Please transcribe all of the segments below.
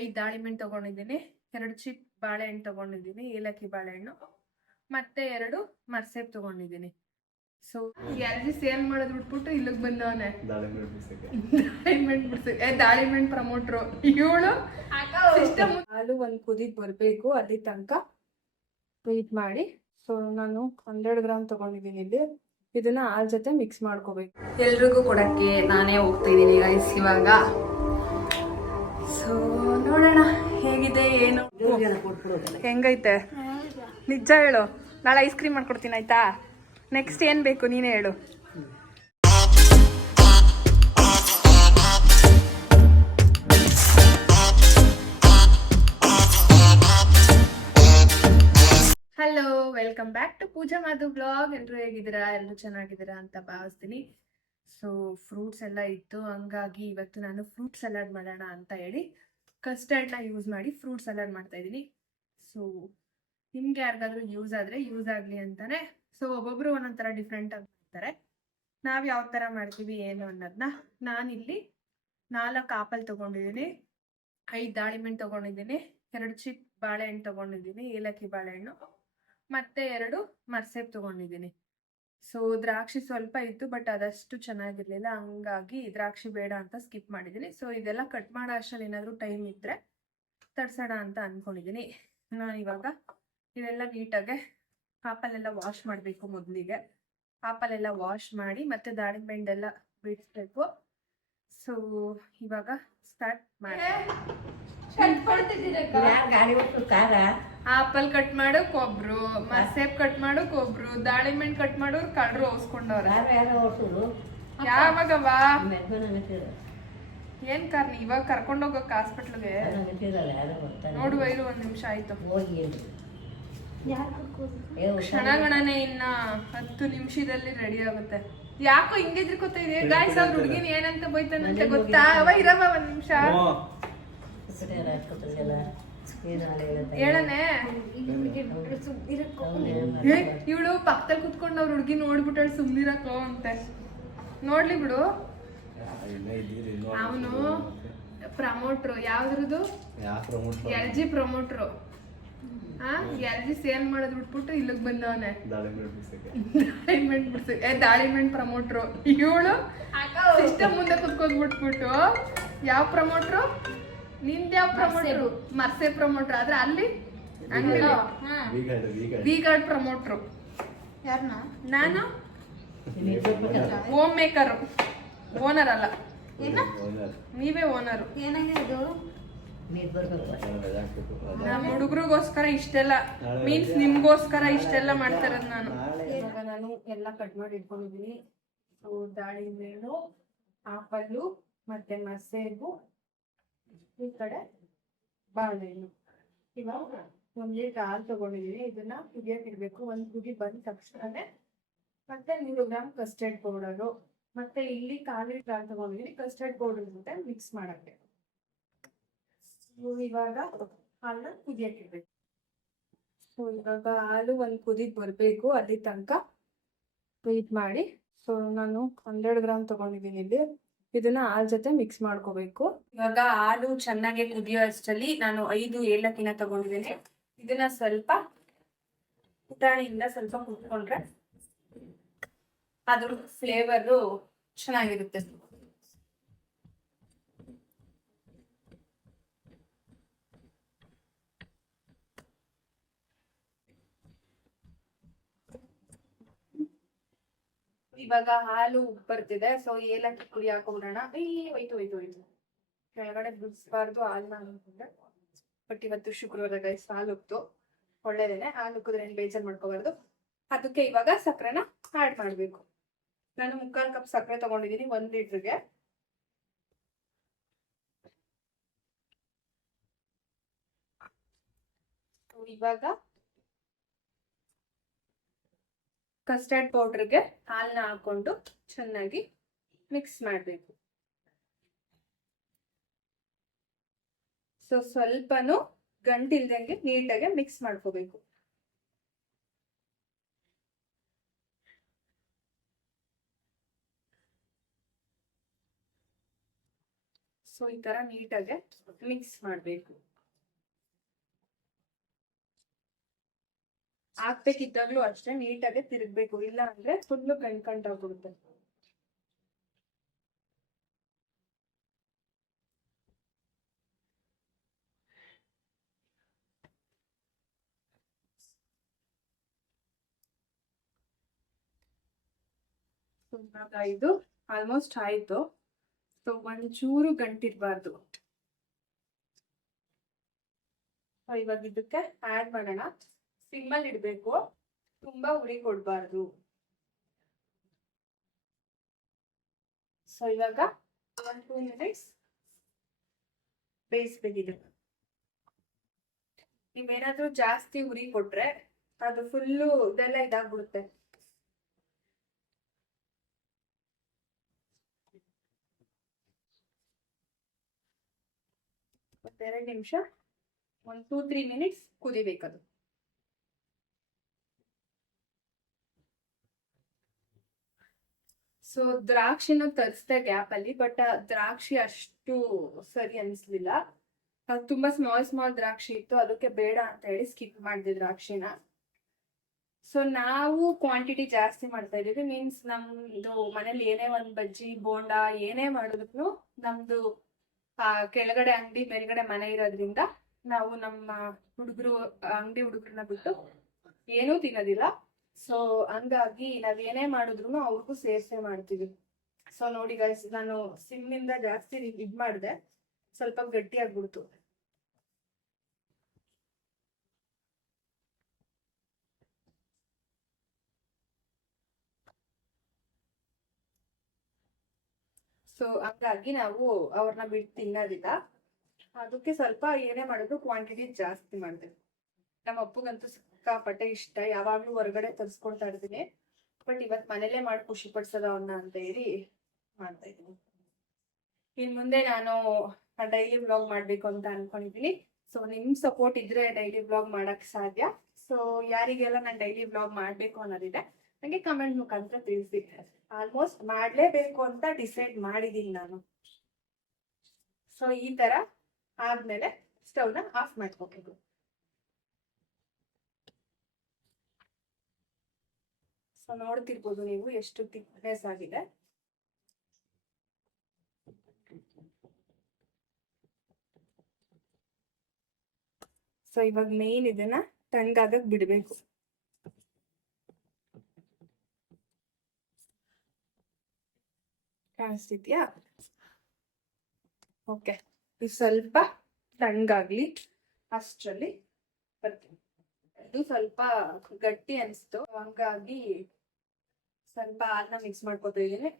ಐದು ದಾಳಿಮೆಣ್ ತಗೊಂಡಿದ್ದೀನಿ ಎರಡು ಚಿಕ್ಕ ಬಾಳೆಹಣ್ಣು ತಗೊಂಡಿದ್ದೀನಿ ಏಲಕ್ಕಿ ಬಾಳೆಹಣ್ಣು ಮತ್ತೆ ಎರಡು ಮರ್ಸೇಬ್ ತಗೊಂಡಿದ್ದೀನಿ. ಸೊ ಎಲ್ರಿ ಸೇಲ್ ಮಾಡೋದು ಬಿಟ್ಬಿಟ್ಟು ಇಲ್ಲಿಗೆ ಬಂದವನೆ. ಬಿಡ್ಸಕ್ಕೆ. ದಾಳಿಮೆಣ್ ಏ ದಾಳಿಮೆಣ್ ಪ್ರಮೋಟ್ರು ಇವಳು. ಸಿಸ್ಟಮ್ ಹಾಲು ಒಂದು ಕುದಿದ್ ಬರಬೇಕು ಅಲ್ಲಿ ತನಕ. ವೇಟ್ ಮಾಡಿ. ಸೊ ನಾನು ಹಂಡ್ರೆಡ್ ಗ್ರಾಮ್ ತಗೊಂಡಿದ್ದೀನಿ ಇಲ್ಲಿ. ಇದನ್ನ ಹಾಲ್ ಜೊತೆ ಮಿಕ್ಸ್ ಮಾಡ್ಕೋಬೇಕು. ಎಲ್ರಿಗೂ ಕೊಡಕ್ಕೆ ನಾನೇ ಹೋಗ್ತಿದ್ದೀನಿ ರೈಸ್ ಇವಾಗ. ಸೊ ನೋಡೋಣ ಹೇಗಿದೆ, ಏನು? ಹೆಂಗೈತೆ? ನಿಜ ಹೇಳು. ನಾಳೆ ಐಸ್ ಕ್ರೀಮ್ ಮಾಡ್ಕೊಡ್ತೀನಿ, ಆಯ್ತಾ? ನೆಕ್ಸ್ಟ್ ಏನ್ ಬೇಕು ನೀನೇ ಹೇಳು. Hello welcome back to Pooja Madhu blog ಎಲ್ಲರೂ ಹೇಗಿದ್ದೀರಾ? ಎಲ್ಲರೂ ಚೆನ್ನಾಗಿದ್ದೀರಾ ಅಂತ ಭಾವಿಸ್ತೀನಿ. ಸೊ ಫ್ರೂಟ್ಸ್ ಎಲ್ಲ ಇತ್ತು. ಹಂಗಾಗಿ ಇವತ್ತು ನಾನು ಫ್ರೂಟ್ ಸಲಾಡ್ ಮಾಡೋಣ ಅಂತ ಹೇಳಿ ಕಸ್ಟರ್ಡ್ನ ಯೂಸ್ ಮಾಡಿ ಫ್ರೂಟ್ ಸಲಾಡ್ ಮಾಡ್ತಾ ಇದ್ದೀನಿ. ಸೊ ನಿಮ್ಗೆ ಯಾರಿಗಾದ್ರೂ ಯೂಸ್ ಆದರೆ ಯೂಸ್ ಆಗಲಿ ಅಂತಾನೆ. ಸೊ ಒಬ್ಬೊಬ್ರು ಒಂದೊಂದು ಥರ ಡಿಫ್ರೆಂಟ್ ಆಗಿ ಮಾಡ್ತಾರೆ. ನಾವು ಯಾವ ಥರ ಮಾಡ್ತೀವಿ, ಏನು ಅನ್ನೋದನ್ನ ನಾನಿಲ್ಲಿ ನಾಲ್ಕು ಆಪಲ್ ತೊಗೊಂಡಿದ್ದೀನಿ, ಐದು ದಾಳಿಂಬೆ ತೊಗೊಂಡಿದ್ದೀನಿ, ಎರಡು ಚಿಕ್ಕ ಬಾಳೆಹಣ್ಣು ತೊಗೊಂಡಿದ್ದೀನಿ, ಏಲಕ್ಕಿ ಬಾಳೆಹಣ್ಣು, ಮತ್ತೆ ಎರಡು ಮರ್ಸೇಬ್ ತೊಗೊಂಡಿದ್ದೀನಿ. ಸೊ ದ್ರಾಕ್ಷಿ ಸ್ವಲ್ಪ ಇತ್ತು ಬಟ್ ಅದಷ್ಟು ಚೆನ್ನಾಗಿರ್ಲಿಲ್ಲ. ಹಂಗಾಗಿ ದ್ರಾಕ್ಷಿ ಬೇಡ ಅಂತ ಸ್ಕಿಪ್ ಮಾಡಿದ್ದೀನಿ ಸೊ ಇದೆಲ್ಲ ಕಟ್ ಮಾಡೋ ಅಷ್ಟರಲ್ಲಿ ಏನಾದರೂ ಟೈಮ್ ಇದ್ದರೆ ತರ್ಸೋಣ ಅಂತ ಅಂದ್ಕೊಂಡಿದ್ದೀನಿ ನಾನು ಇವಾಗ ಇದೆಲ್ಲ ನೀಟಾಗೆ ಆಪಲೆಲ್ಲ ವಾಶ್ ಮಾಡಬೇಕು ಮೊದಲಿಗೆ. ಆಪಲೆಲ್ಲ ವಾಶ್ ಮಾಡಿ ಮತ್ತೆ ದಾಳಿಂಬೆಂಡೆಲ್ಲ ಬಿಡಿಸ್ಬೇಕು. ಸೊ ಇವಾಗ ಸ್ಟಾರ್ಟ್ ಮಾಡಿ. ಗಾಡಿ ಬಿಟ್ಟು ಕಾರ? ಆಪಲ್ ಕಟ್ ಮಾಡೋಕ್ ಒಬ್ರು ಮಸೇಬ್ ಕಟ್ ಮಾಡೋಕ್ ಒಬ್ರು ದಾಳಿಂಬೆಣ್ ಕಟ್ ಮಾಡೋರು ಕಳ್ರು ಓಸ್ಕೊಂಡವ್ರ ಯಾರು ಯಾರೋ ಓಡಿಸೋದು ಯಾವಾಗವಾ ಏನ್ ಕಾರಣ ಇವಾಗ ಕರ್ಕೊಂಡ್ ಹೋಗಕ್ ಹಾಸ್ಪಿಟ್ಲ್ಗೆ. ನೋಡುವ ಇರು ಒಂದ್ ನಿಮಿಷ ಆಯ್ತು. ಹೋಗಿ. ಕ್ಷಣಗಣನೆ ಇನ್ನ ಹತ್ತು ನಿಮಿಷದಲ್ಲಿ ರೆಡಿ ಆಗುತ್ತೆ. ಯಾಕೋ ಹಿಂಗಿದ್ರೆ ಇದೆ ಗಾಯ್ಸ್ ಅವ್ರ ಹುಡ್ಗಿನ ಏನಂತ ಬೈತಾನಂತೆ ಗೊತ್ತಾ? ಅವ ಇರವ ಒಂದ್ ನಿಮಿಷ. ಹೇಳನೆ? ಇವಳು ಪಕ್ಕದಲ್ಲಿ ಕುತ್ಕೊಂಡು ಅವ್ರ ಹುಡುಗಿ ನೋಡ್ಬಿಟ್ಟಳು ಸುಮ್ನಿರಕೋ ಅಂತೆ. ನೋಡ್ಲಿ ಬಿಡು. ಅವನು promoter. ಯಾವ್ದ್ರದ್ದು? L G promoter. L G sale ಮಾಡೋದ್ ಬಿಟ್ಬಿಟ್ಟು ಇಲ್ಲಿಗೆ ಬಂದವನೆ. ದಾಳಿಮೆಂಟ್ ಬಿಡ್ಸಕ್ಕೆ. ಏ ದಾಳಿಮೆಣ್ ಪ್ರಮೋಟ್ರು. ಇವಳು ಸಿಸ್ಟಮ್ ಮುಂದೆ ಕುತ್ಕೊಂಡ್ ಬಿಟ್ಬಿಟ್ಟು ಯಾವ ಪ್ರಮೋಟ್ರು? ನಿಂದ ಯಾವ ಪ್ರಮೋಟರ್ ಮರ್ಸೆ ಪ್ರಮೋಟರ್ ಆದ್ರೆ ಅಲ್ಲಿ ವಿ ಗಾರ್ಡ್ ಪ್ರಮೋಟ್ರು ಯಾರನ್ನ ನಾನು? ಹೋಮ್ ಮೇಕರ್ ಓನರ್ ಅಲ್ಲ. ಏನ? ನೀವೇ ಓನರ್ ಏನಾಗಿದೆ ನಮ್ಮ ಹುಡುಗರಿಗೋಸ್ಕರ ಇಷ್ಟೆಲ್ಲ. ಮೀನ್ಸ್. ನಿಮ್ಗೋಸ್ಕರ ಇಷ್ಟೆಲ್ಲ ಮಾಡ್ತಾರದ್ ನಾನು. ನಾನು ಎಲ್ಲ ಕಟ್ ಮಾಡಿ ಇಟ್ಕೊಂಡಿದ್ದೀನಿ ದಾಳಿಂಬೆ ಹಣ್ಣು ಆಪಲ್ಲು ಮತ್ತೆ ಮಸೇಬು ಈ ಕಡೆ ಬಾಳೆಹಣ್ಣು ಇವಾಗ ಒಂದು ಹಾಲು ತಗೊಂಡಿದ್ದೀನಿ, ಇದನ್ನ ಕುದಿಯಕ್ ಇಡ್ಬೇಕು. ಒಂದ್ ಕುದಿ ಬಂದ ತಕ್ಷಣನೇ ಮತ್ತೆ ನೂರು ಗ್ರಾಮ್ ಕಸ್ಟರ್ಡ್ ಪೌಡರು ಮತ್ತೆ ಇಲ್ಲಿ ಲೀಟರ್ ಹಾಲು ತಗೊಂಡಿದ್ದೀನಿ. ಕಸ್ಟರ್ಡ್ ಪೌಡರ್ ಜೊತೆ ಮಿಕ್ಸ್ ಮಾಡಕ್ಕೆ. ಇವಾಗ ಹಾಲನ್ನ ಕುದಿಯೋಕೆ ಇಡ್ಬೇಕು. ಸೊ ಇವಾಗ ಹಾಲು ಒಂದು ಕುದಿದ್ ಬರಬೇಕು ಅಲ್ಲಿ ತನಕ. ವೇಟ್ ಮಾಡಿ. ಸೊ ನಾನು ಹನ್ನೆರಡು ಗ್ರಾಮ್ ತಗೊಂಡಿದ್ದೀನಿ ಇಲ್ಲಿ. ಇದನ್ನ ಹಾಲ್ ಜೊತೆ ಮಿಕ್ಸ್ ಮಾಡ್ಕೋಬೇಕು. ಇವಾಗ ಹಾಲು ಚೆನ್ನಾಗಿ ಕುದಿಯೋ ಅಷ್ಟರಲ್ಲಿ ನಾನು ಐದು ಏಲಕ್ಕಿನ ತಗೊಂಡಿದ್ದೀನಿ. ಇದನ್ನ ಸ್ವಲ್ಪ ಪುಟಾಣಿಯಿಂದ ಸ್ವಲ್ಪ ಕುಟ್ಕೊಂಡ್ರೆ ಅದ್ರ ಫ್ಲೇವರು ಚೆನ್ನಾಗಿರುತ್ತೆ. ಇವಾಗ ಹಾಲು ಬರ್ತಿದೆ ಸೊ ಏಲಕ್ಕಿ ಪುಡಿ ಹಾಕೊಂಡ್ಬಿಡೋಣ ಹೋಯ್ತು ಹೋಯ್ತು ಹೋಯ್ತು. ಕೆಳಗಡೆ ಬಿಡಿಸ್ಬಾರ್ದು ಹಾಲನ್ನ ಅನ್ಕೊಂಡೆ ಬಟ್ ಇವತ್ತು ಶುಕ್ರವಾರ ಗೈಸ್ ಹಾಲು ಉಕ್ತು ಒಳ್ಳೇದೇನೆ, ಹಾಲು ಉಕ್ಕಿದ್ರೆ ಏನು ಬೇಜಾರು ಮಾಡ್ಕೋಬಾರ್ದು. ಅದಕ್ಕೆ ಇವಾಗ ಸಕ್ಕರೆನ ಆಡ್ ಮಾಡಬೇಕು. ನಾನು ಮುಕ್ಕಾಲು ಕಪ್ ಸಕ್ಕರೆ ತಗೊಂಡಿದ್ದೀನಿ ಒಂದು ಲೀಟ್ರಿಗೆ. ಇವಾಗ ಕಸ್ಟರ್ಡ್ ಪೌಡ್ರಿಗೆ ಹಾಲನ್ನ ಹಾಕೊಂಡು ಚೆನ್ನಾಗಿ ಮಿಕ್ಸ್ ಮಾಡಬೇಕು. ಸೊ ಸ್ವಲ್ಪನೂ ಗಂಟಿಲ್ದಂಗೆ ನೀಟಾಗಿ ಮಿಕ್ಸ್ ಮಾಡ್ಕೋಬೇಕು. ಸೊ ಈ ತರ ನೀಟಾಗಿ ಮಿಕ್ಸ್ ಮಾಡಬೇಕು. ಹಾಕ್ಬೇಕಿದ್ದಾಗ್ಲೂ ಅಷ್ಟೇ ನೀಟಾಗಿ ತಿರುಗ್ಬೇಕು ಇಲ್ಲ ಅಂದ್ರೆ ಫುಲ್ಲು ಕಣ್ಕಂಟಾಗ್ಬಿಡುತ್ತೆ ಇದು ಆಲ್ಮೋಸ್ಟ್ ಆಯ್ತು. ಸೊ ಒಂಚೂರು ಗಂಟಿರ್ಬಾರ್ದು. ಇವಾಗ ಇದಕ್ಕೆ ಆಡ್ ಮಾಡೋಣ. ಸಿಮ್ಮಲ್ ಇಡಬೇಕು. ತುಂಬಾ ಉರಿ ಕೊಡಬಾರ್ದು. ಸೊ ಇವಾಗ ಒನ್ ಟೂ ಮಿನಿಟ್ಸ್ ಬೇಯಿಸ್ಬೇಕಿದೆ. ನೀವೇನಾದ್ರೂ ಜಾಸ್ತಿ ಉರಿ ಕೊಟ್ರೆ ಅದು ಫುಲ್ಲು ಇದೆಲ್ಲ ಇದಾಗ್ಬಿಡುತ್ತೆ. ಎರಡು ನಿಮಿಷ, ಒಂದು ಟೂ ತ್ರೀ ಮಿನಿಟ್ಸ್ ಕುದಿಬೇಕದು. ಸೊ ದ್ರಾಕ್ಷಿನ ತರಿಸ್ದೆ ಗ್ಯಾಪ್ ಅಲ್ಲಿ ಬಟ್ ದ್ರಾಕ್ಷಿ ಅಷ್ಟು ಸರಿ ಅನಿಸ್ಲಿಲ್ಲ. ಅದು ತುಂಬಾ ಸ್ಮಾಲ್ ಸ್ಮಾಲ್ ದ್ರಾಕ್ಷಿ ಇತ್ತು. ಅದಕ್ಕೆ ಬೇಡ ಅಂತ ಹೇಳಿ ಸ್ಕಿಪ್ ಮಾಡಿದೆ ದ್ರಾಕ್ಷಿನ. ಸೊ ನಾವು ಕ್ವಾಂಟಿಟಿ ಜಾಸ್ತಿ ಮಾಡ್ತಾ ಇದೀವಿ ಮೀನ್ಸ್ ನಮ್ದು ಮನೇಲಿ ಏನೇ ಒಂದ್ ಬಜ್ಜಿ, ಬೋಂಡ ಏನೇ ಮಾಡಿದ್ರು ನಮ್ದು ಕೆಳಗಡೆ ಅಂಗಡಿ, ಮೇಲ್ಗಡೆ ಮನೆ ಇರೋದ್ರಿಂದ ನಾವು ನಮ್ಮ ಹುಡುಗರು, ಅಂಗಡಿ ಹುಡುಗರನ್ನ ಬಿಟ್ಟು ಏನೂ ತಿನ್ನೋದಿಲ್ಲ. ಸೊ ಹಂಗಾಗಿ ನಾವ್ ಏನೇ ಮಾಡಿದ್ರು ಅವ್ರಿಗೂ ಸೇರ್ಸೆ ಮಾಡ್ತೀವಿ. ಸೊ ನೋಡಿ ಗೈಸ್ ನಾನು ಸಿಮ್ನಿಂದ ಜಾಸ್ತಿ ಇದ್ ಮಾಡಿದೆ. ಸ್ವಲ್ಪ ಗಟ್ಟಿ ಆಗ್ಬಿಡ್ತು ಸೊ ಹಂಗಾಗಿ ನಾವು ಅವ್ರನ್ನ ಬಿಟ್ಟು ತಿನ್ನೋದಿಲ್ಲ. ಅದಕ್ಕೆ ಸ್ವಲ್ಪ ಏನೇ ಮಾಡಿದ್ರು ಕ್ವಾಂಟಿಟಿ ಜಾಸ್ತಿ ಮಾಡಿದೆ. ನಮ್ಮ ಅಪ್ಪಗಂತೂ ಸಿಕ್ಕಾಪಟ್ಟೆ ಇಷ್ಟ. ಯಾವಾಗ್ಲೂ ಹೊರಗಡೆ ತರಿಸ್ಕೊಡ್ತಾ ಇರ್ತೀನಿ. ಬಟ್ ಇವತ್ ಮನೇಲೆ ಮಾಡಿ ಖುಷಿ ಪಡ್ಸೋದ ಅವನ್ನ ಅಂತ ಹೇಳಿ ಮಾಡ್ತಾ ಇದ್ದೀನಿ. ಇನ್ ಮುಂದೆ ನಾನು ಡೈಲಿ ವ್ಲಾಗ್ ಮಾಡ್ಬೇಕು ಅಂತ ಅನ್ಕೊಂಡಿದ್ದೀನಿ. ಸೊ ನಿಮ್ ಸಪೋರ್ಟ್ ಇದ್ರೆ ಡೈಲಿ ವ್ಲಾಗ್ ಮಾಡಕ್ ಸಾಧ್ಯ. ಸೊ ಯಾರಿಗೆಲ್ಲ ನಾನು ಡೈಲಿ ವ್ಲಾಗ್ ಮಾಡ್ಬೇಕು ಅನ್ನೋದಿದೆ, ನಂಗೆ ಕಮೆಂಟ್ ಮುಖಾಂತರ ತಿಳಿಸಿ. ಆಲ್ಮೋಸ್ಟ್ ಮಾಡ್ಲೇಬೇಕು ಅಂತ ಡಿಸೈಡ್ ಮಾಡಿದೀನಿ ನಾನು. ಸೊ ಈ ತರ ಆದ್ಮೇಲೆ ಸ್ಟವ್ನ ಆಫ್ ಮಾಡ್ಕೋಬೇಕು. ಸೊ ನೋಡ್ತಿರ್ಬೋದು ನೀವು ಎಷ್ಟು ಥಿಕ್ನೆಸ್ ಆಗಿದೆ. ಸೊ ಇವಾಗ ಮೇನ್ ಇದನ್ನ ತಣ್ಣಗಾಗಕ್ ಬಿಡ್ಬೇಕು. ಕಾಣಿಸ್ತಿದ್ಯಾ? ಓಕೆ ಇದು ಸ್ವಲ್ಪ ತಣ್ಣಗಾಗ್ಲಿ, ಅಷ್ಟರಲ್ಲಿ ಬರ್ತೀನಿ. ಇದು ಸ್ವಲ್ಪ ಗಟ್ಟಿ ಅನಿಸ್ತು. ಹಂಗಾಗಿ ಸ್ವಲ್ಪ ಹಾಲನ್ನ ಮಿಕ್ಸ್ ಮಾಡ್ಕೊತಾ ಇದ್ದೀನಿ.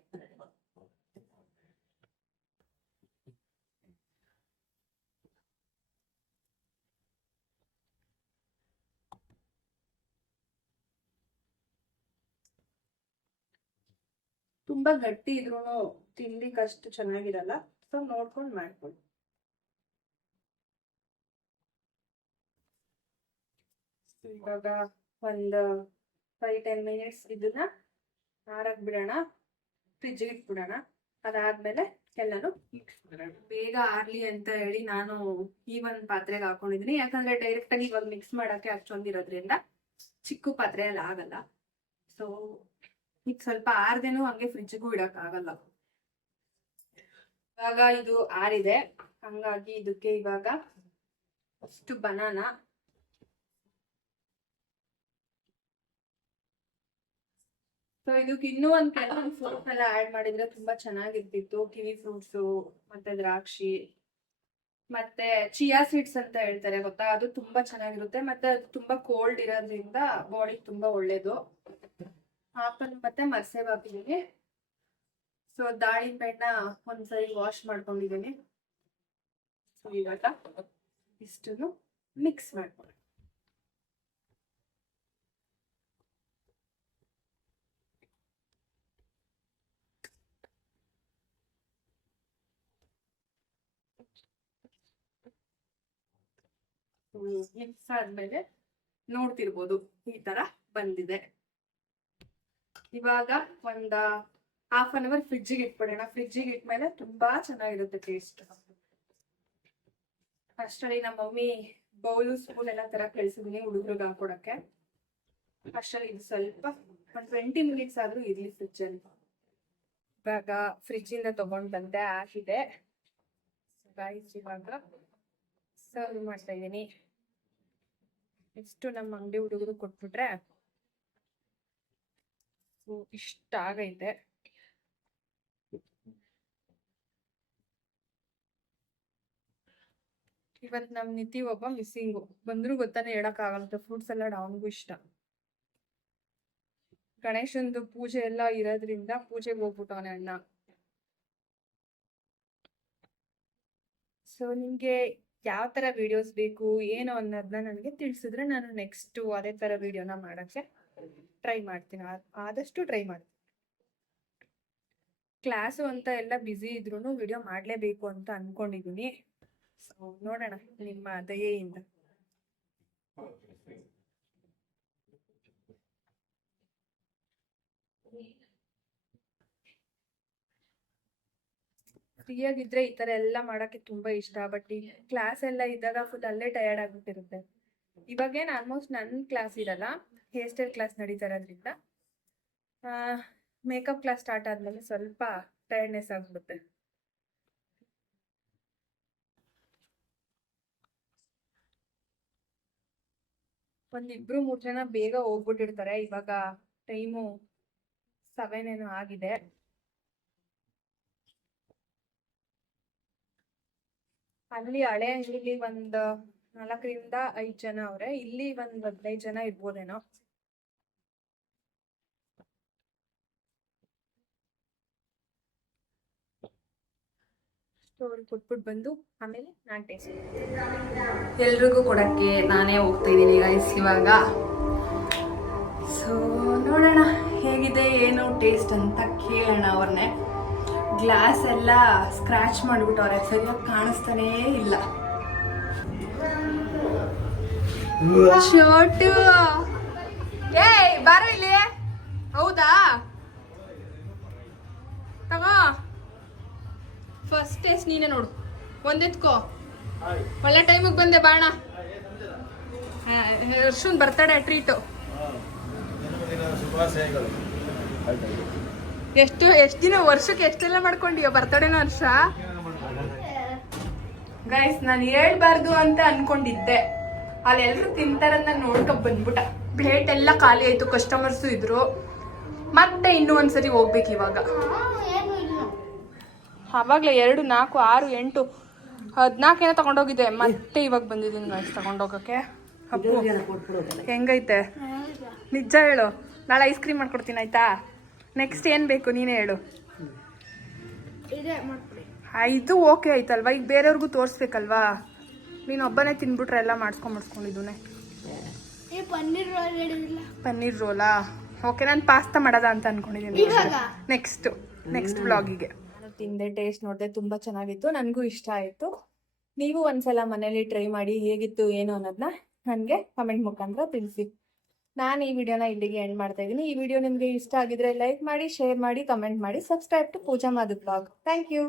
ತುಂಬಾ ಗಟ್ಟಿ ಇದ್ರು ತಿನ್ಲಿಕ್ಕೆ ಅಷ್ಟು ಚೆನ್ನಾಗಿರಲ್ಲ ಸೊ ನೋಡ್ಕೊಂಡು ಮಾಡ್ಕೊಳ್ಳಿ. ಇವಾಗ ಒಂದು ಫೈವ್ ಟೆನ್ ಮಿನಿಟ್ಸ್ ಇದನ್ನ ಆರಕ್ ಬಿಡೋಣ ಫ್ರಿಜ್ಗೆ ಇಟ್ಬಿಡೋಣ. ಅದಾದ್ಮೇಲೆ ಎಲ್ಲಾನು ಮಿಕ್ಸ್ ಬೇಗ ಆರ್ಲಿ ಅಂತ ಹೇಳಿ ನಾನು ಈ ಒಂದು ಪಾತ್ರೆಗೆ ಹಾಕೊಂಡಿದೀನಿ. ಯಾಕಂದ್ರೆ ಡೈರೆಕ್ಟ್ ಆಗಿ ಇವಾಗ ಮಿಕ್ಸ್ ಮಾಡಕ್ಕೆ ಅಷ್ಟೊಂದಿರೋದ್ರಿಂದ ಚಿಕ್ಕ ಪಾತ್ರೆಯಲ್ಲಿ ಆಗಲ್ಲ. ಸೊ ಈಗ ಸ್ವಲ್ಪ ಆರ್ದೇನು ಹಂಗೆ ಫ್ರಿಜ್ಗೂ ಇಡಕ್ ಆಗಲ್ಲ. ಇವಾಗ ಇದು ಆರಿದೆ. ಹಂಗಾಗಿ ಇದಕ್ಕೆ ಇವಾಗ ಅಷ್ಟು ಬನಾನ ಸೊ ಇದಕ್ಕೆ ಇನ್ನೂ ಒಂದ್ ಕೆಲವೊಂದು ಫ್ರೂಟ್ ಎಲ್ಲ ಆಡ್ ಮಾಡಿದ್ರೆ ತುಂಬಾ ಚೆನ್ನಾಗಿರ್ತಿತ್ತು. ಕಿವಿ ಫ್ರೂಟ್ಸು ಮತ್ತೆ ದ್ರಾಕ್ಷಿ, ಮತ್ತೆ ಚಿಯಾ ಸೀಡ್ಸ್ ಅಂತ ಹೇಳ್ತಾರೆ ಗೊತ್ತಾ? ಅದು ತುಂಬಾ ಚೆನ್ನಾಗಿರುತ್ತೆ. ಮತ್ತೆ ಅದು ತುಂಬಾ ಕೋಲ್ಡ್ ಇರೋದ್ರಿಂದ ಬಾಡಿ ತುಂಬಾ ಒಳ್ಳೇದು. ಆಪಲ್ ಮತ್ತೆ ಮರ್ಸೆ ಹಾಕಿದೀನಿ ಸೊ ದಾಳಿಂಬೆಣ್ಣ ಒಂದ್ಸರಿ ವಾಶ್ ಮಾಡ್ಕೊಂಡಿದ್ದೀನಿ. ಸೊ ಇವಾಗ ಇಷ್ಟನ್ನು ಮಿಕ್ಸ್ ಮಾಡ್ಕೊಳ್ಳಿ. ಮಿಕ್ಸ್ ಆದ್ಮೇಲೆ ನೋಡ್ತಿರ್ಬೋದು ಈ ತರ ಬಂದಿದೆ. ಇವಾಗ ಒಂದ ಹಾಫ್ ಅನ್ ಅವರ್ ಫ್ರಿಜ್ಜಿಗೆ ಇಟ್ಬಿಡೋಣ. ಫ್ರಿಜ್ಜಿಗೆ ಇಟ್ಮೇಲೆ ತುಂಬಾ ಚೆನ್ನಾಗಿರುತ್ತೆ ಟೇಸ್ಟ್ ಅಷ್ಟರಲ್ಲಿ ನಮ್ಮ ಮಮ್ಮಿ ಬೌಲು ಸ್ಪೂನ್ ಎಲ್ಲ ತರ ಕಳ್ಸಿದೀನಿ ಹುಡುಗರಿಗೆ ಹಾಕೊಡಕ್ಕೆ. ಅಷ್ಟರಲ್ಲಿ ಇದು ಸ್ವಲ್ಪ ಒಂದು ಟ್ವೆಂಟಿ ಮಿನಿಟ್ಸ್ ಆದ್ರೂ ಇರ್ಲಿ ಫ್ರಿಜ್ ಅಲ್ಲಿ. ಇವಾಗ ಫ್ರಿಜ್ ಇಂದ ತಗೊಂಡ್ ಬಂದೆ, ಆಗಿದೆ. ಇವಾಗ ಸರ್ವ್ ಮಾಡ್ತಾ ಇದ್ದೀನಿ. ಇಷ್ಟು ನಮ್ಮ ಅಂಗಡಿ ಹುಡುಗರು ಕೊಟ್ಬಿಟ್ರೆ ಇಷ್ಟ ಆಗೈತೆ. ಇವತ್ ನಮ್ ನಿತಿ ಒಬ್ಬ ಮಿಸ್ಸಿಂಗು. ಬಂದ್ರು ಗೊತ್ತಾನೆ ಹೇಳೋಕ್ಕಾಗಲ್ಲ ಫ್ರೂಟ್ಸ್ ಎಲ್ಲ ಅವನಿಗೂ ಇಷ್ಟ. ಗಣೇಶಂದು ಪೂಜೆ ಎಲ್ಲ ಇರೋದ್ರಿಂದ ಪೂಜೆಗೆ ಹೋಗ್ಬಿಟ್ಟವನೆ ಅಣ್ಣ. ಸೊ ನಿಮ್ಗೆ ಯಾವ ತರ ವಿಡಿಯೋಸ್ ಬೇಕು, ಏನು ಅನ್ನೋದನ್ನ ನನಗೆ ತಿಳಿಸಿದ್ರೆ ನಾನು ನೆಕ್ಸ್ಟ್ ಅದೇ ತರ ವಿಡಿಯೋನ ಮಾಡೋಕ್ಕೆ ಟ್ರೈ ಮಾಡ್ತೀನಿ. ಆದಷ್ಟು ಟ್ರೈ ಮಾಡ್ತೀನಿ. ಕ್ಲಾಸು ಅಂತ ಎಲ್ಲ ಬ್ಯುಸಿ ಇದ್ರೂ ವಿಡಿಯೋ ಮಾಡಲೇಬೇಕು ಅಂತ ಅನ್ಕೊಂಡಿದೀನಿ. ಸೊ ನೋಡೋಣ ನಿಮ್ಮ ದಯೆಯಿಂದ. ಫ್ರೀಯಾಗಿದ್ರೆ ಈ ತರ ಎಲ್ಲ ಮಾಡಕ್ಕೆ ತುಂಬಾ ಇಷ್ಟ, ಬಟ್ ಈ ಕ್ಲಾಸ್ ಎಲ್ಲ ಇದ್ದಾಗ ಫುಲ್ ಅಲ್ಲೇ ಟಯರ್ಡ್ ಆಗ್ಬಿಟ್ಟಿರುತ್ತೆ. ಇವಾಗೇನು ಆಲ್ಮೋಸ್ಟ್ ನನ್ನ ಕ್ಲಾಸ್ ಇರಲ್ಲ ಹೇರ್ ಸ್ಟೈಲ್ ಕ್ಲಾಸ್ ನಡೀತಾ ಇರೋದ್ರಿಂದ ಮೇಕಪ್ ಕ್ಲಾಸ್ ಸ್ಟಾರ್ಟ್ ಆದ್ಮೇಲೆ ಸ್ವಲ್ಪ ಟಯರ್ಡ್ನೆಸ್ ಆಗ್ಬಿಡುತ್ತೆ. ಒಂದಿಬ್ರು ಮೂರ್ ಜನ ಬೇಗ ಹೋಗ್ಬಿಟ್ಟಿರ್ತಾರೆ, ಇವಾಗ ಟೈಮು ಸೆವೆನ್ ಏನೋ ಆಗಿದೆ. ಅಲ್ಲಿ ಹಳೆ ಅಂಗಡಿಲಿ ಒಂದ್ ನಾಲ್ಕರಿಂದ ಐದ್ ಜನ ಅವ್ರೆ. ಇಲ್ಲಿ ಒಂದ್ ಹದಿನೈದ್ ಜನ ಇರ್ಬೋದೇನೋ? ಕೊಟ್ಬಿಟ್ಟು ಬಂದು ಆಮೇಲೆ ನಾನ್ ಟೇಸ್ಟ್ ಎಲ್ರಿಗೂ ಕೊಡಕ್ಕೆ ನಾನೇ ಹೋಗ್ತಾ ಇದ್ದೀನಿ ಗೈಸ್ ಇವಾಗ. ಸೊ ನೋಡೋಣ ಹೇಗಿದೆ ಏನು ಟೇಸ್ಟ್ ಅಂತ ಕೇಳೋಣ ಅವ್ರನ್ನೇ ಗ್ಲಾಸ್ ಎಲ್ಲ ಸ್ಕ್ರಾಚ್ ಮಾಡಿಬಿಟ್ಟವ್ರೆ ಸರಿಯಾಗಿ ಕಾಣಿಸ್ತಾನೇ ಇಲ್ಲ. ಚೋಟು ಏಯ್ ಬಾರೋ ಇಲ್ಲಿ. ಹೌದಾ? ತಗೋ. ಫಸ್ಟ್ ಟೇಸ್ಟ್ ನೀನೇ ನೋಡು. ಒಂದೆತ್ಕೋ. ಒಳ್ಳೆ ಟೈಮಿಗೆ ಬಂದೆ ಬಾಣ. ಹರ್ಷನ್ ಬರ್ತಡೆ ಟ್ರೀಟು ಎಷ್ಟು ಎಷ್ಟು ದಿನ ವರ್ಷಕ್ಕೆ ಎಷ್ಟೆಲ್ಲ ಮಾಡ್ಕೊಂಡಿಯೋ ಬರ್ತಡೇನ ವರ್ಷ? ಗೈಸ್ ನಾನು ಹೇಳ್ಬಾರ್ದು ಅಂತ ಅನ್ಕೊಂಡಿದ್ದೆ. ಅಲ್ಲೆಲ್ಲರೂ ಎಲ್ರು ತಿಂತಾರನ್ನ ನೋಡ್ಕೊಂಡು ಬಂದ್ಬಿಟ್ಟ. ಪ್ಲೇಟ್ ಎಲ್ಲ ಖಾಲಿ ಆಯ್ತು ಕಸ್ಟಮರ್ಸು ಇದ್ರು. ಮತ್ತೆ ಇನ್ನೂ ಒಂದ್ಸರಿ ಹೋಗ್ಬೇಕು ಇವಾಗ. ಆವಾಗಲೇ ಎರಡು ನಾಲ್ಕು ಆರು ಎಂಟು ಹದಿನಾಲ್ಕು ಏನೋ ತಗೊಂಡೋಗಿದ್ದೆ ಮತ್ತೆ ಇವಾಗ ಬಂದಿದ್ದೀನಿ ಗೈಸ್ ತಗೊಂಡೋಗಕ್ಕೆ. ಹಬ್ಬ ಹೆಂಗೈತೆ? ನಿಜ ಹೇಳು. ನಾಳೆ ಐಸ್ ಕ್ರೀಮ್ ಮಾಡ್ಕೊಡ್ತೀನಿ ಆಯ್ತಾ? ನೆಕ್ಸ್ಟ್ ಏನು ಬೇಕು ನೀನೇ ಹೇಳು. ಇದು ಓಕೆ ಆಯ್ತಲ್ವಾ? ಈಗ ಬೇರೆಯವ್ರಿಗೂ ತೋರಿಸ್ಬೇಕಲ್ವಾ? ನೀನು ಒಬ್ಬನೇ ತಿನ್ಬಿಟ್ರೆ ಎಲ್ಲ ಮಾಡಿಸ್ಕೊಂಡ್ ಮಾಡಿಸ್ಕೊಂಡಿದ್ದೂನೆ. ಪನ್ನೀರ್ ರೋಲಾ ಓಕೆ ನಾನು ಪಾಸ್ತಾ ಮಾಡದ ಅಂತ ಅನ್ಕೊಂಡಿದ್ದೀನಿ ನೆಕ್ಸ್ಟ್ ನೆಕ್ಸ್ಟ್ ಬ್ಲಾಗಿಗೆ ನಾನು ತಿಂದೆ ಟೇಸ್ಟ್ ನೋಡಿದೆ ತುಂಬಾ ಚೆನ್ನಾಗಿತ್ತು. ನನಗೂ ಇಷ್ಟ ಆಯಿತು. ನೀವು ಒಂದ್ಸಲ ಮನೇಲಿ ಟ್ರೈ ಮಾಡಿ ಹೇಗಿತ್ತು ಏನು ಅನ್ನೋದನ್ನ ನನಗೆ ಕಮೆಂಟ್ ಮುಖಾಂತರ ತಿಳಿಸಿ. ನಾನು ಈ ವಿಡಿಯೋನ ಇಲ್ಲಿಗೆ ಎಂಡ್ ಮಾಡ್ತಾ ಇದ್ದೀನಿ. ಈ ವಿಡಿಯೋ ನಿಮಗೆ ಇಷ್ಟ ಆಗಿದ್ರೆ ಲೈಕ್ ಮಾಡಿ ಶೇರ್ ಮಾಡಿ ಕಮೆಂಟ್ ಮಾಡಿ subscribe to Pooja Madhu blog thank you